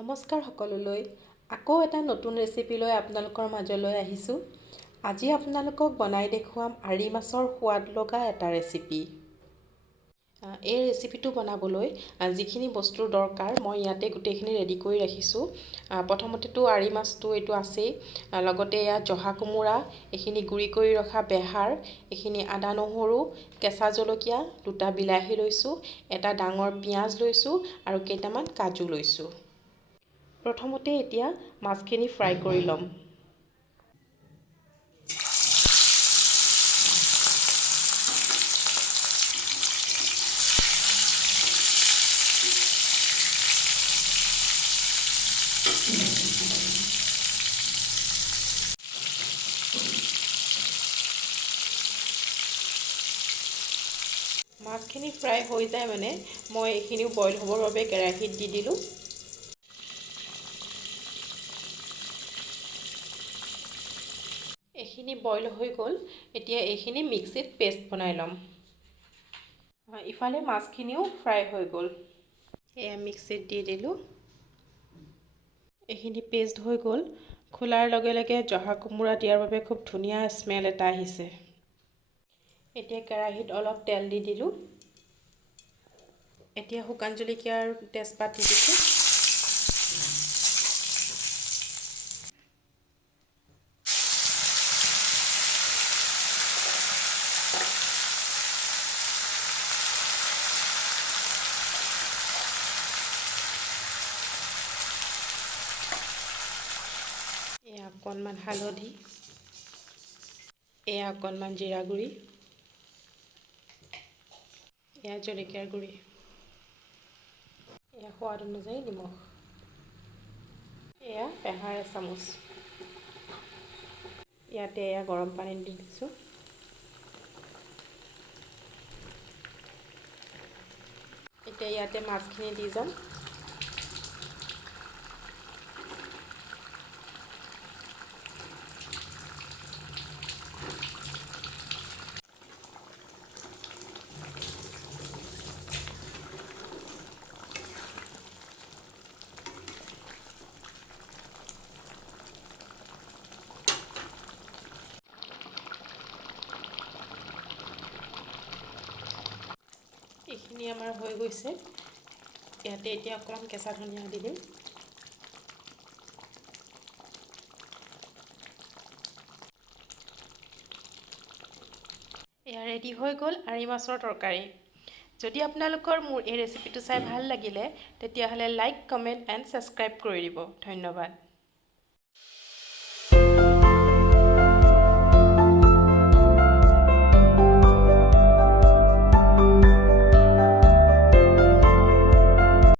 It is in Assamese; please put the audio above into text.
নমস্কাৰ সকলোলৈ আকৌ এটা নতুন ৰেচিপি লৈ আপোনালোকৰ মাজলৈ আহিছোঁ। আজি আপোনালোকক বনাই দেখুৱাম আৰি মাছৰ সোৱাদ লগা এটা ৰেচিপি। এই ৰেচিপিটো বনাবলৈ যিখিনি বস্তুৰ দৰকাৰ মই ইয়াতে গোটেইখিনি ৰেডি কৰি ৰাখিছোঁ। প্ৰথমতেতো আৰি মাছটো এইটো আছেই, লগতে ইয়াত জহা কোমোৰা, এইখিনি গুড়ি কৰি ৰখা বেহাৰ, এইখিনি আদা নহৰু, কেঁচা জলকীয়া, দুটা বিলাহী লৈছোঁ, এটা ডাঙৰ পিঁয়াজ লৈছোঁ আৰু কেইটামান কাজু লৈছোঁ। প্ৰথমতে এতিয়া মাছখিনি ফ্ৰাই কৰি ল'ম। মাছখিনি ফ্ৰাই হৈ যায় মানে মই এইখিনিও বইল হ'বৰ বাবে কেৰাহীত দি দিলোঁ। এইখিনি বইল হৈ গ'ল, এতিয়া এইখিনি মিক্সিত পেষ্ট বনাই ল'ম। ইফালে মাছখিনিও ফ্ৰাই হৈ গ'ল, এয়া মিক্সিত দি দিলোঁ। এইখিনি পেষ্ট হৈ গ'ল, খোলাৰ লগে লগে জহা কোমোৰা দিয়াৰ বাবে খুব ধুনীয়া স্মেল এটা আহিছে। এতিয়া কেৰাহীত অলপ তেল দি দিলোঁ। এতিয়া শুকান জলকীয়া আৰু তেজপাত দি দিছোঁ। এয়া অকণমান হালধি, এয়া অকণমান জিৰা গুড়ি, এয়া জলকীয়াৰ গুড়ি, এয়া সোৱাদ অনুযায়ী নিমখ, এয়া বেহাৰ এচামুচ, ইয়াতে এয়া গৰম পানী দি দিছোঁ। এতিয়া ইয়াতে মাছখিনি দি যাম। এইখিনি আমাৰ হৈ গৈছে, ইয়াতে এতিয়া অকণমান কেঁচা ধনিয়া দি দিম। এয়া ৰেডি হৈ গ'ল আৰি মাছৰ তৰকাৰী। যদি আপোনালোকৰ মোৰ এই ৰেচিপিটো চাই ভাল লাগিলে তেতিয়াহ'লে লাইক, কমেণ্ট এণ্ড ছাবস্ক্ৰাইব কৰি দিব। ধন্যবাদ।